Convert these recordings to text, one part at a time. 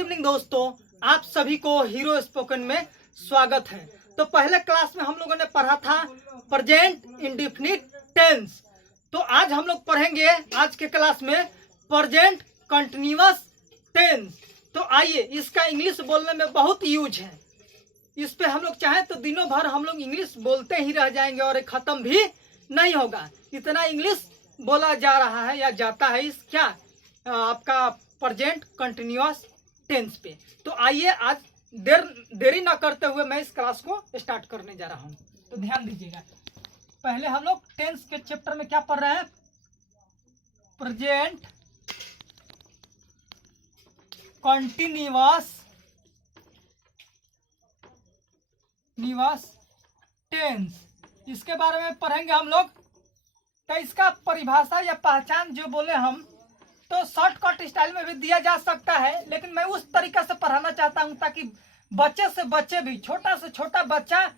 Evening दोस्तों, आप सभी को हीरो स्पोकन में स्वागत है। तो पहले क्लास में हम लोगों ने पढ़ा था प्रेजेंट इंडेफिनिट टेंस। तो आज हम लोग पढ़ेंगे आज के क्लास में प्रेजेंट कंटिन्यूअस टेंस। तो आइए, इसका इंग्लिश बोलने में बहुत यूज है। इस पे हम लोग चाहें तो दिनों भर हम लोग इंग्लिश बोलते ही रह जाएंगे और खत्म भी नहीं होगा। इतना इंग्लिश बोला जा रहा है या जाता है इस क्या आपका प्रेजेंट कंटिन्यूअस टेंस पे। तो आइए, आज देरी ना करते हुए मैं इस क्लास को स्टार्ट करने जा रहा हूँ। तो ध्यान दीजिएगा, पहले हम लोग टेंस के चैप्टर में क्या पढ़ रहे हैं? प्रेजेंट कंटिन्यूअस टेंस, इसके बारे में पढ़ेंगे हम लोग। तो इसका परिभाषा या पहचान जो बोले हम, तो शॉर्टकट स्टाइल में भी दिया जा सकता है, लेकिन मैं उस तरीका से पढ़ाना चाहता हूं ताकि बच्चे से बच्चे भी, छोटा से छोटा बच्चा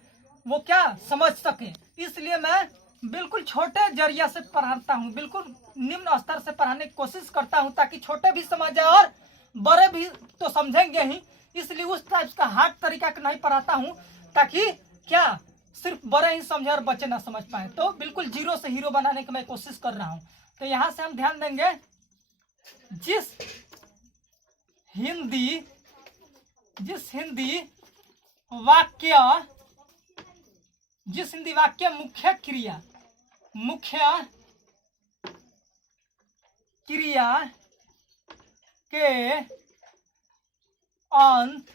वो क्या समझ सके। इसलिए मैं बिल्कुल छोटे जरिया से पढ़ाता हूं, बिल्कुल निम्न स्तर से पढ़ाने की कोशिश करता हूं ताकि छोटे भी समझ जाए और बड़े भी तो समझेंगे ही। इसलिए उस टाइप का हार्ड तरीका का नहीं पढ़ाता हूं ताकि क्या सिर्फ बड़े ही समझे और बच्चे ना समझ पाए। तो बिल्कुल जीरो से हीरो बनाने की मैं कोशिश कर रहा हूं। तो यहां से हम ध्यान देंगे, जिस हिंदी वाक्य मुख्य क्रिया के अंत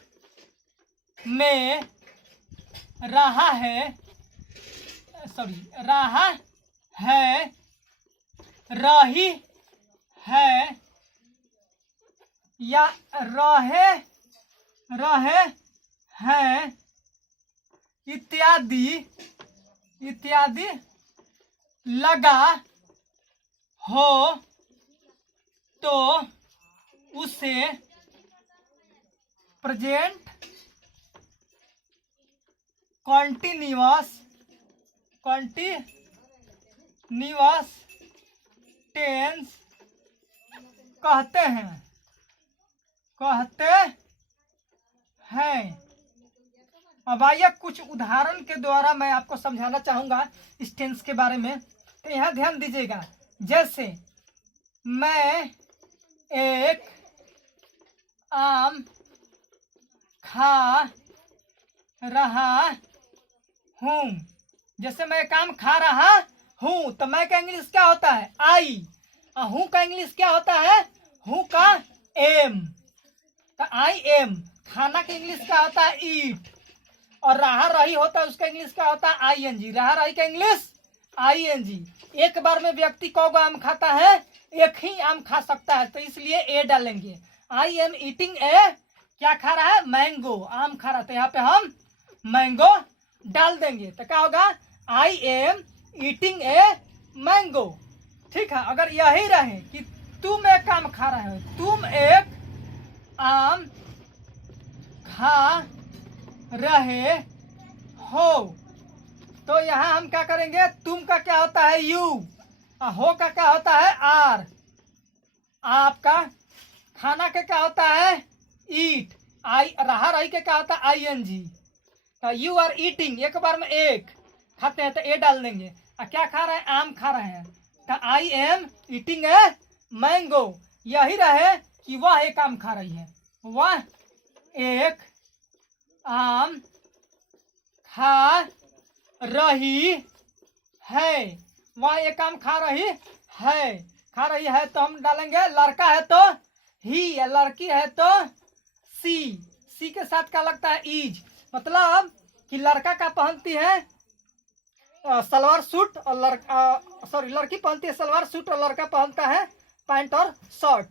में रहा है रही है या रहे हैं इत्यादि लगा हो तो उसे प्रेजेंट कंटिन्यूअस टेंस कहते हैं। अब आइए, कुछ उदाहरण के द्वारा मैं आपको समझाना चाहूंगा इस टेंस के बारे में। तो यहाँ ध्यान दीजिएगा, जैसे मैं एक आम खा रहा हूँ। जैसे मैं एक आम खा रहा हूँ, तो मैं का इंग्लिश क्या होता है? आई। हूँ का इंग्लिश क्या होता है? हूँ का एम। तो आई एम। खाना का इंग्लिश क्या होता है? ईट। और रहा रही होता है, उसका इंग्लिश क्या होता है? I N G. रहा रही का इंग्लिश आई एन जी। एक बार में व्यक्ति कौ आम खाता है? एक ही आम खा सकता है, तो इसलिए ए डालेंगे। आई एम ईटिंग ए, क्या खा रहा है? मैंगो। आम खा रहा है, तो यहाँ पे हम मैंगो डाल देंगे। तो क्या होगा? I am eating a mango. ठीक है। अगर यही रहे कि तुम एक आम खा रहे हो, तुम एक आम खा रहे हो, तो यहाँ हम क्या करेंगे? तुम का क्या होता है? यू। हो का क्या होता है? आर। आपका खाना का क्या होता है? ईट। आई। रहा रही के क्या होता है? I N G. तो यू आर ईटिंग, एक बार में एक खाते हैं तो ए डाल देंगे। क्या खा रहे हैं? आम खा रहे हैं, तो I am eating a mango. यही रहे कि वह एक आम खा रही है, वह एक आम खा रही है। वह एक आम खा रही है, तो हम डालेंगे लड़का है तो ही, या लड़की है तो सी के साथ क्या लगता है? ईज। मतलब कि लड़का का पहनती है सलवार सूट और लड़की पहनती है सलवार सूट और लड़का पहनता है पैंट और शर्ट।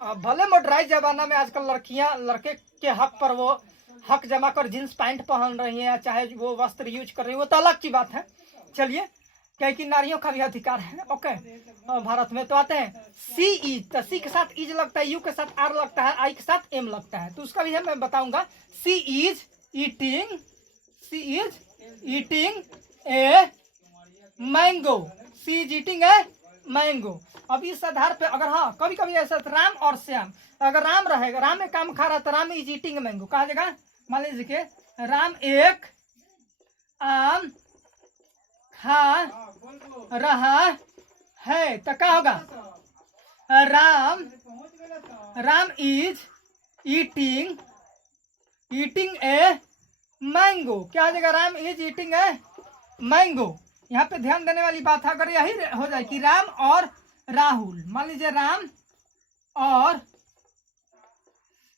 भले मॉडर्नाइज जमाना में आजकल लड़कियां लड़के के हक पर वो हक जमा कर जींस पैंट पहन रही हैं, चाहे वो वस्त्र यूज कर रही है, वो तो अलग की बात है। चलिए, क्या कि नारियों का भी अधिकार है। ओके, भारत में तो आते हैं सी इज, तो सी के साथ इज लगता है, यू के साथ आर लगता है, आई के साथ एम लगता है, तो उसका भी है मैं बताऊंगा। She is eating a mango. She is eating a mango. अब इस आधार पे अगर हाँ कभी कभी ऐसा राम और श्याम, अगर राम रहेगा, राम एक आम खा रहा तो राम इज ईटिंग मैंगो कहा जाएगा। मान लीजिए कि राम एक आम खा रहा है तो क्या होगा, Ram is eating a mango. क्या हो जाएगा, Ram is eating a mango. यहाँ पे ध्यान देने वाली बात है, अगर यही हो जाए कि राम और राहुल, मान लीजिए राम और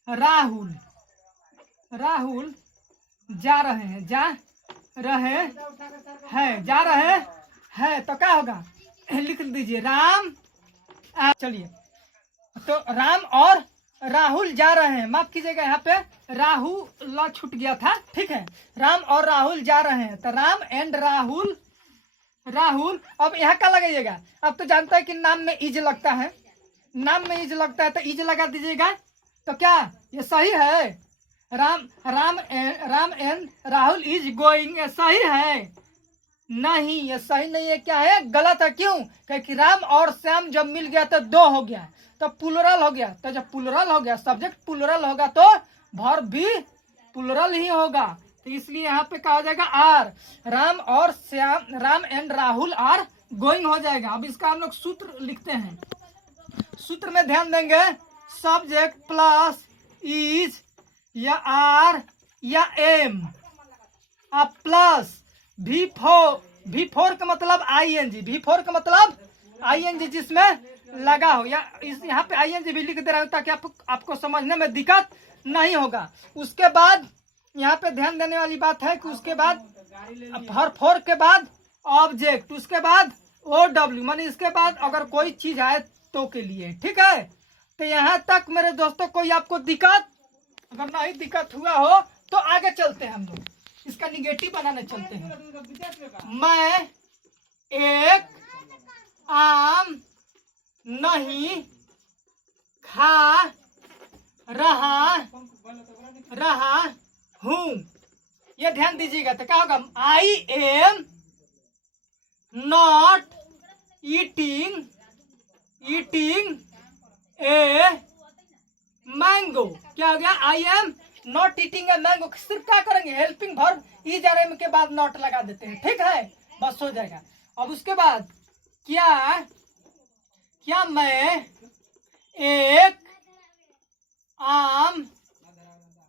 राहुल जा रहे हैं तो क्या होगा, लिख दीजिए राम। चलिए तो राम और राहुल जा रहे हैं, माफ कीजिएगा यहाँ पे राहुल छूट गया था, ठीक है। राम और राहुल जा रहे हैं तो राम एंड राहुल। अब यहाँ क्या लगाइएगा, अब तो जानता है कि नाम में इज लगता है, नाम में इज लगता है तो इज लगा दीजिएगा। तो क्या ये सही है, Ram and Rahul is going, ये सही है? नहीं, ये सही नहीं है। क्या है, गलत है। क्यों, क्योंकि राम और श्याम जब मिल गया तो दो हो गया, तो प्लुरल हो गया। तो जब प्लुरल हो गया, सब्जेक्ट प्लुरल होगा तो वर्ब भी प्लुरल ही होगा। तो इसलिए यहाँ पे क्या हो जाएगा, आर। राम और Shyam, Ram and Rahul are going हो जाएगा। अब इसका हम लोग सूत्र लिखते हैं। सूत्र में ध्यान देंगे, सब्जेक्ट प्लस इज या आर या एम, अब प्लस V4 का मतलब ING, जिसमें लगा हो, या इस यहाँ पे ING भी लिख दे रहा हूं ताकि आपको समझने में दिक्कत नहीं होगा। उसके बाद यहाँ पे ध्यान देने वाली बात है कि उसके बाद फोर के बाद ऑब्जेक्ट, उसके बाद OW, माने इसके बाद अगर कोई चीज आए तो के लिए, ठीक है। तो यहाँ तक मेरे दोस्तों कोई आपको दिक्कत, अगर नहीं दिक्कत हुआ हो तो आगे चलते हैं हम लोग, इसका निगेटिव बनाने चलते हैं। मैं एक आम नहीं खा रहा हूं, ये ध्यान दीजिएगा। तो क्या होगा, I am not eating a mango. क्या हो गया, I am not eating a mango. सिर्फ क्या करेंगे, helping verb is are am के बाद नॉट लगा देते हैं, ठीक है, बस हो जाएगा। अब उसके बाद क्या मैं एक आम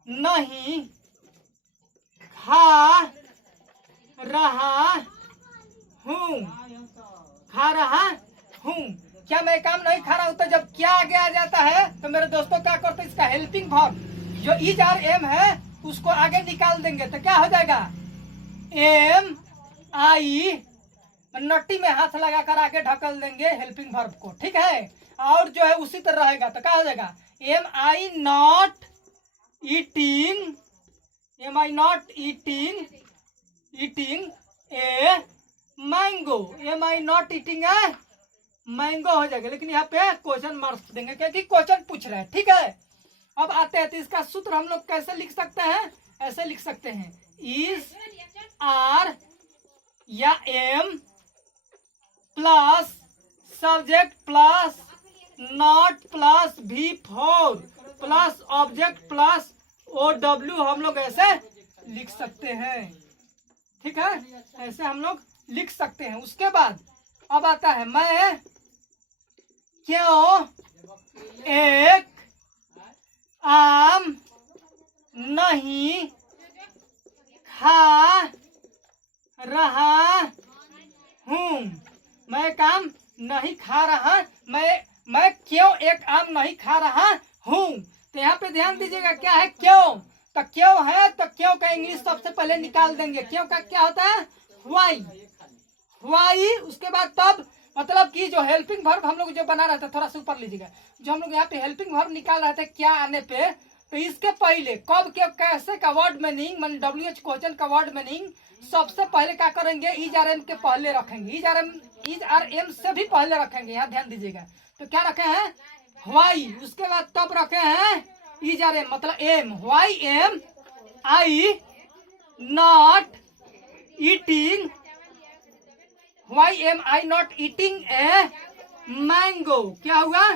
नहीं खा रहा हूँ। क्या मैं काम नहीं खा रहा हूँ, तो जब क्या आगे आ जाता है तो मेरे दोस्तों क्या करते हैं, इसका हेल्पिंग वर्ब जो इज आर एम है उसको आगे निकाल देंगे। तो क्या हो जाएगा, एम आई, नट्टी में हाथ लगाकर आगे ढकल देंगे हेल्पिंग वर्ब को, ठीक है। और जो है उसी तरह रहेगा। तो क्या हो जाएगा, am I not eating a mango हो जाएगा। लेकिन यहाँ पे क्वेश्चन मार्क्स देंगे क्योंकि क्वेश्चन पूछ रहे हैं, ठीक है। अब आते हैं तो इसका सूत्र हम लोग कैसे लिख सकते हैं, ऐसे लिख सकते हैं, इज आर या am plus subject plus not plus V4 plus object plus OW, हम लोग ऐसे लिख सकते हैं, ठीक है, ऐसे हम लोग लिख सकते हैं। उसके बाद अब आता है, मैं क्यों एक आम नहीं खा रहा हूँ। मैं काम नहीं खा रहा, मैं क्यों एक आम नहीं खा रहा हूँ। तो यहाँ पे ध्यान दीजिएगा, क्या है, क्यों। तो क्यों है तो क्यों का इंग्लिश सबसे पहले निकाल देंगे। क्यों का क्या होता है, व्हाई। उसके बाद तब, मतलब कि जो हेल्पिंग वर्ब हम लोग जो बना रहे थे, थोड़ा सा ऊपर लीजिएगा, जो हम लोग यहाँ पे हेल्पिंग वर्ब निकाल रहे थे क्या आने पे, तो इसके पहले कब क्या कैसे का वर्ड मीनिंग, मान WH क्वेश्चन का वर्ड मीनिंग सबसे पहले क्या करेंगे, इज आर एम के पहले रखेंगे, इज आर एम से भी पहले रखेंगे। यहाँ ध्यान दीजिएगा, तो क्या रखे हैं, व्हाई। उसके बाद तब रखे हैं इज आर एम, मतलब am, why am I not eating a mango. क्या हुआ?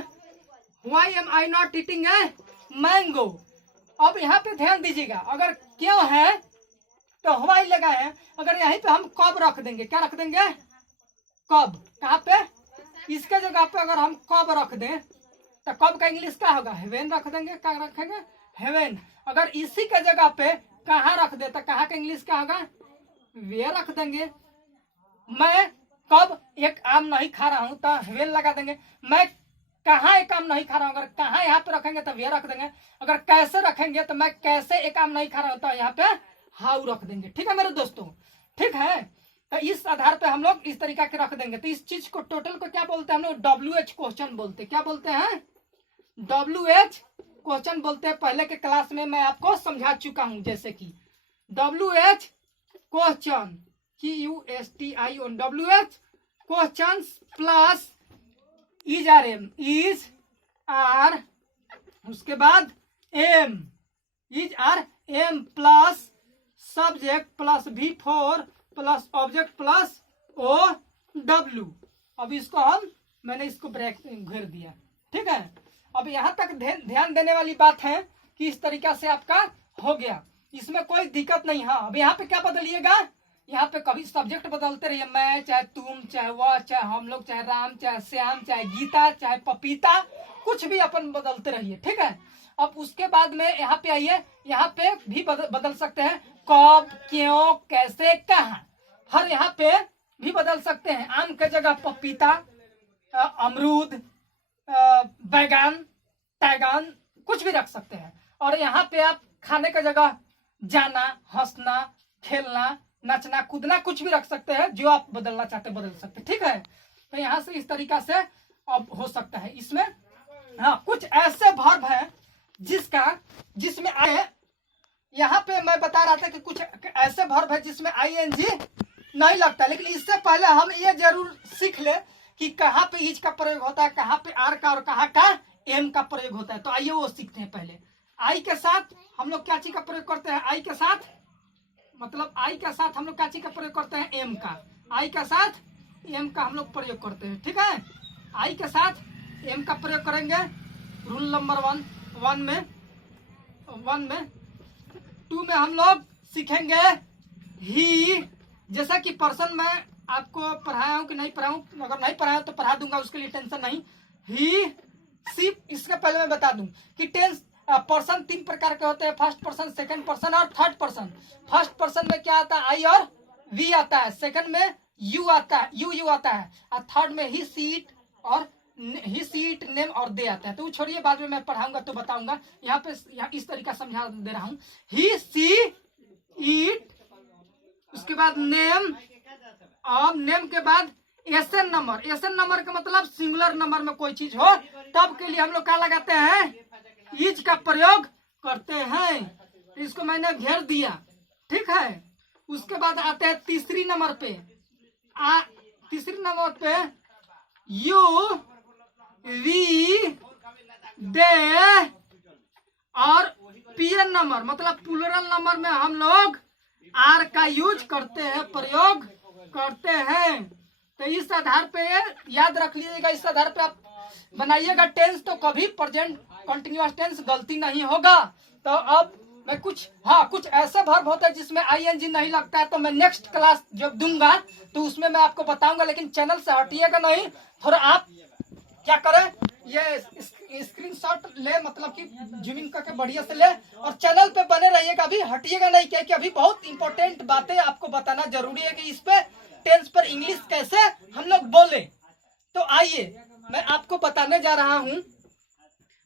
Why am I not eating a mango. अब यहाँ पे ध्यान दीजिएगा, अगर क्यों है तो व्हाई लगा है, अगर यहीं पे हम कब रख देंगे, क्या रख देंगे? कब। कहाँ पे? इसके जगह पे अगर हम कब रख दें तो कब का इंग्लिश क्या होगा? हेवन रख देंगे। क्या रखेंगे? हेवन। अगर इसी के जगह पे कहाँ रख दे तो कहाँ का इंग्लिश क्या होगा? वे रख देंगे। मैं कब एक आम नहीं खा रहा हूं तो हेवन लगा देंगे। मैं कहाँ एक आम नहीं खा रहा हूं, अगर कहाँ यहाँ पे रखेंगे तो वे रख देंगे। अगर कैसे रखेंगे तो मैं कैसे एक आम नहीं खा रहा हूं तो यहाँ पे हाउ रख देंगे। ठीक है मेरे दोस्तों? ठीक है, तो इस आधार पे हम लोग इस तरीका के रख देंगे। तो इस चीज को टोटल को क्या बोलते हैं हम लोग? WH क्वेश्चन बोलते हैं। क्या बोलते हैं? WH क्वेश्चन बोलते हैं। पहले के क्लास में मैं आपको समझा चुका हूं, जैसे कि WH question, QUSTION, WH question plus is are am, is are, उसके बाद am, is are am plus subject plus V4 plus object plus OW। अब इसको मैंने इसको ब्रेक घेर दिया। ठीक है, अब यहाँ तक ध्यान देने वाली बात है कि इस तरीका से आपका हो गया, इसमें कोई दिक्कत नहीं। हाँ, अब यहाँ पे क्या बदलिएगा? यहाँ पे कभी सब्जेक्ट बदलते रहिए, मैं चाहे तुम चाहे वह चाहे हम लोग चाहे राम चाहे श्याम चाहे गीता चाहे पपीता, कुछ भी अपन बदलते रहिए। ठीक है, अब उसके बाद में यहाँ पे आइए, यहाँ पे भी बदल सकते हैं, कब, क्यों, कैसे, कहाँ, हर यहाँ पे भी बदल सकते हैं। आम के जगह पपीता, अमरूद, बैगन, तैगन, कुछ भी रख सकते हैं। और यहाँ पे आप खाने की जगह जाना, हंसना, खेलना, नचना, कूदना, कुछ भी रख सकते हैं। जो आप बदलना चाहते बदल सकते हैं। ठीक है, तो यहाँ से इस तरीका से अब हो सकता है। इसमें हाँ, कुछ ऐसे वर्ब है जिसमें आए, यहाँ पे मैं बता रहा था कि कुछ ऐसे वर्ब है जिसमें ING नहीं लगता, लेकिन इससे पहले हम ये जरूर सीख ले कि कहाँ पे इज का प्रयोग होता है, कहाँ पे आर का और कहाँ का एम का प्रयोग होता है। तो आइए वो सीखते हैं। पहले आई के साथ हम लोग क्या चीज का प्रयोग करते हैं? आई के साथ, मतलब आई के साथ हम लोग क्या चीज का प्रयोग करते हैं? एम का। आई के साथ एम का हम लोग प्रयोग करते हैं। ठीक है, आई के साथ एम का प्रयोग करेंगे। रूल नंबर वन में 2 में हम लोग सीखेंगे ही। जैसा कि पर्सन में आपको पढ़ाया हूं कि नहीं पढ़ाऊं, अगर नहीं पढ़ाया तो पढ़ा दूंगा, उसके लिए टेंशन नहीं। ही, सी, इसके पहले मैं बता दूं कि टेंस पर्सन 3 प्रकार के होते हैं, फर्स्ट पर्सन, सेकंड पर्सन और थर्ड पर्सन। फर्स्ट पर्सन में क्या आता है? आई और वी आता है। सेकंड में यू आता है, यू आता है। और थर्ड में ही, सीट और ही, सीट, नेम और दे आता है। तो छोड़िए, बाद में मैं पढ़ाऊंगा तो बताऊंगा। यहाँ पे इस तरीका समझा दे रहा हूँ। ही, सी, ईट, उसके बाद नेम, और नेम के बाद एसएन नंबर। एसएन नंबर का मतलब सिंगुलर नंबर में कोई चीज हो तब के लिए हम लोग क्या लगाते हैं? इज का प्रयोग करते हैं। इसको मैंने घेर दिया। ठीक है, उसके बाद आते हैं तीसरी नंबर पे। तीसरी नंबर पे यू, वी, दे और पीएन नंबर, मतलब प्लूरल नंबर में हम लोग आर का यूज करते हैं, प्रयोग करते हैं। तो इस आधार पे याद रख लीजिएगा, इस आधार पे आप बनाइएगा टेंस, तो कभी प्रेजेंट कंटिन्यूअस टेंस गलती नहीं होगा। तो अब मैं कुछ ऐसा वर्ब होता है जिसमें ING नहीं लगता है, तो मैं नेक्स्ट क्लास जब दूंगा तो उसमें मैं आपको बताऊंगा। लेकिन चैनल से हटिएगा नहीं, थोड़ा आप क्या करें, ये स्क्रीनशॉट ले, मतलब कि जूमिंग करके बढ़िया से ले, और चैनल पे बने रहिएगा, अभी हटिएगा नहीं, क्योंकि अभी बहुत इंपॉर्टेंट बातें आपको बताना जरूरी है कि इस पे टेंस पर इंग्लिश कैसे हम लोग बोले। तो आइए मैं आपको बताने जा रहा हूँ।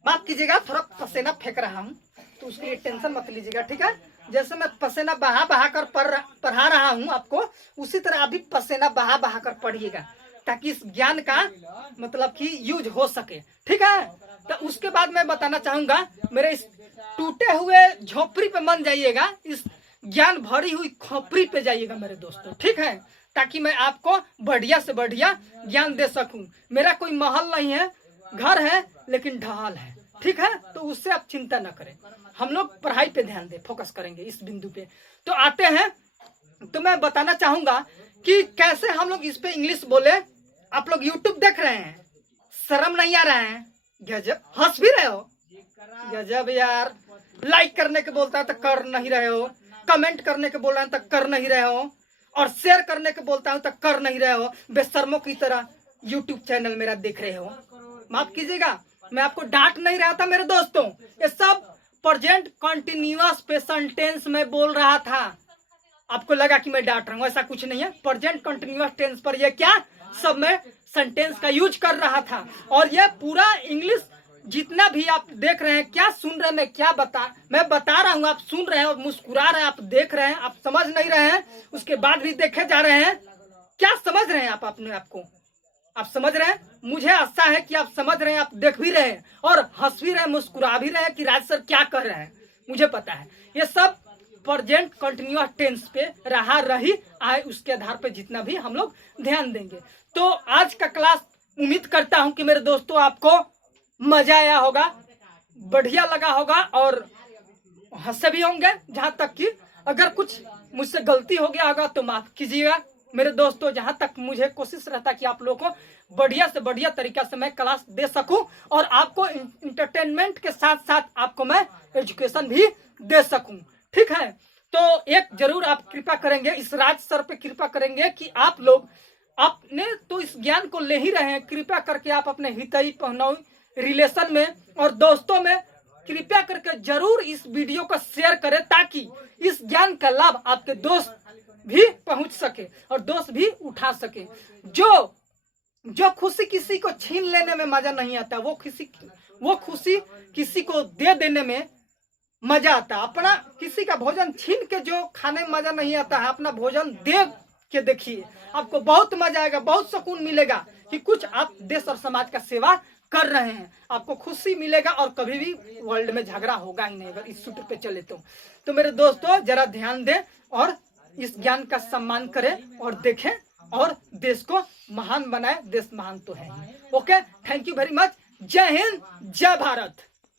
माफ कीजिएगा, थोड़ा पसीना फेंक रहा हूँ, तो उसके लिए टेंशन मत लीजिएगा। ठीक है, जैसे मैं पसीना बहा कर पढ़ा रहा हूँ आपको, उसी तरह अभी पसीना बहा कर पढ़िएगा, ताकि इस ज्ञान का मतलब कि यूज हो सके। ठीक है, तो उसके बाद मैं बताना चाहूंगा, मेरे इस टूटे हुए झोपड़ी पे मन जाइएगा, इस ज्ञान भरी हुई खोपड़ी पे जाइएगा मेरे दोस्तों। ठीक है, ताकि मैं आपको बढ़िया से बढ़िया ज्ञान दे सकूं। मेरा कोई महल नहीं है, घर है, लेकिन ढाल है। ठीक है, तो उससे आप चिंता न करें, हम लोग पढ़ाई पे ध्यान दें, फोकस करेंगे इस बिंदु पे। तो आते हैं, तो मैं बताना चाहूंगा कि कैसे हम लोग इस पे इंग्लिश बोले। आप लोग यूट्यूब देख रहे हैं, शर्म नहीं आ रहा है? गजब, हंस भी रहे हो, गजब यार। लाइक करने के बोलता है तो कर नहीं रहे हो, कमेंट करने के बोल रहे हैं तो कर नहीं रहे हो, और शेयर करने के बोलता हूं तो कर नहीं रहे हो। बेशर्मों की तरह यूट्यूब चैनल मेरा देख रहे हो। माफ कीजिएगा, मैं आपको डांट नहीं रहा था मेरे दोस्तों, ये सब प्रेजेंट कंटिन्यूअस प्रेजेंट टेंस में बोल रहा था। आपको लगा कि मैं डांट रहा हूं, ऐसा कुछ नहीं है। प्रेजेंट कंटिन्यूअस टेंस पर ये क्या सब मैं सेंटेंस का यूज कर रहा था। और ये पूरा इंग्लिश जितना भी आप देख रहे हैं, क्या सुन रहे हैं, मैं बता रहा हूँ, आप सुन रहे हैं और मुस्कुरा रहे हैं, आप देख रहे हैं, आप समझ नहीं रहे हैं, उसके बाद भी देखे जा रहे हैं। क्या समझ रहे हैं आप अपने आप को? आप समझ रहे हैं? मुझे आशा है कि आप समझ रहे हैं, आप देख भी रहे हैं और हंस भी रहे हैं, मुस्कुरा भी रहे हैं कि राज सर क्या कर रहे हैं। मुझे पता है ये सब प्रेजेंट कंटिन्यूअस टेंस पे रहा रही आए, उसके आधार पे जितना भी हम लोग ध्यान देंगे। तो आज का क्लास उम्मीद करता हूं कि मेरे दोस्तों आपको मजा आया होगा, बढ़िया लगा होगा और हंसे भी होंगे। जहां तक कि अगर कुछ मुझसे गलती हो गया होगा तो माफ कीजिएगा मेरे दोस्तों। जहां तक मुझे कोशिश रहता कि आप लोगों को बढ़िया से बढ़िया तरीका से मैं क्लास दे सकूं और आपको इंटरटेनमेंट के साथ साथ आपको मैं एजुकेशन भी दे सकूं, ठीक है। तो एक जरूर आप कृपा करेंगे, इस राज सर पे कृपा करेंगे कि आप लोग अपने तो इस ज्ञान को ले ही रहे हैं, कृपया करके आप अपने हितई पहनाई रिलेशन में और दोस्तों में कृपया करके जरूर इस वीडियो को शेयर करें, ताकि इस ज्ञान का लाभ आपके दोस्त भी पहुंच सके और दोस्त भी उठा सके। जो खुशी किसी को छीन लेने में मजा नहीं आता, वो खुशी किसी को दे देने में मजा आता। अपना किसी का भोजन छीन के जो खाने में मजा नहीं आता है, अपना भोजन दे के देखिए, आपको बहुत मजा आएगा, बहुत सुकून मिलेगा कि कुछ आप देश और समाज का सेवा कर रहे हैं। आपको खुशी मिलेगा और कभी भी वर्ल्ड में झगड़ा होगा ही नहीं अगर इस सूत्र पे चले तो मेरे दोस्तों जरा ध्यान दें और इस ज्ञान का सम्मान करें और देखें और देश को महान बनाए। देश महान तो है ही। Okay, thank you very much. जय हिंद, जय भारत।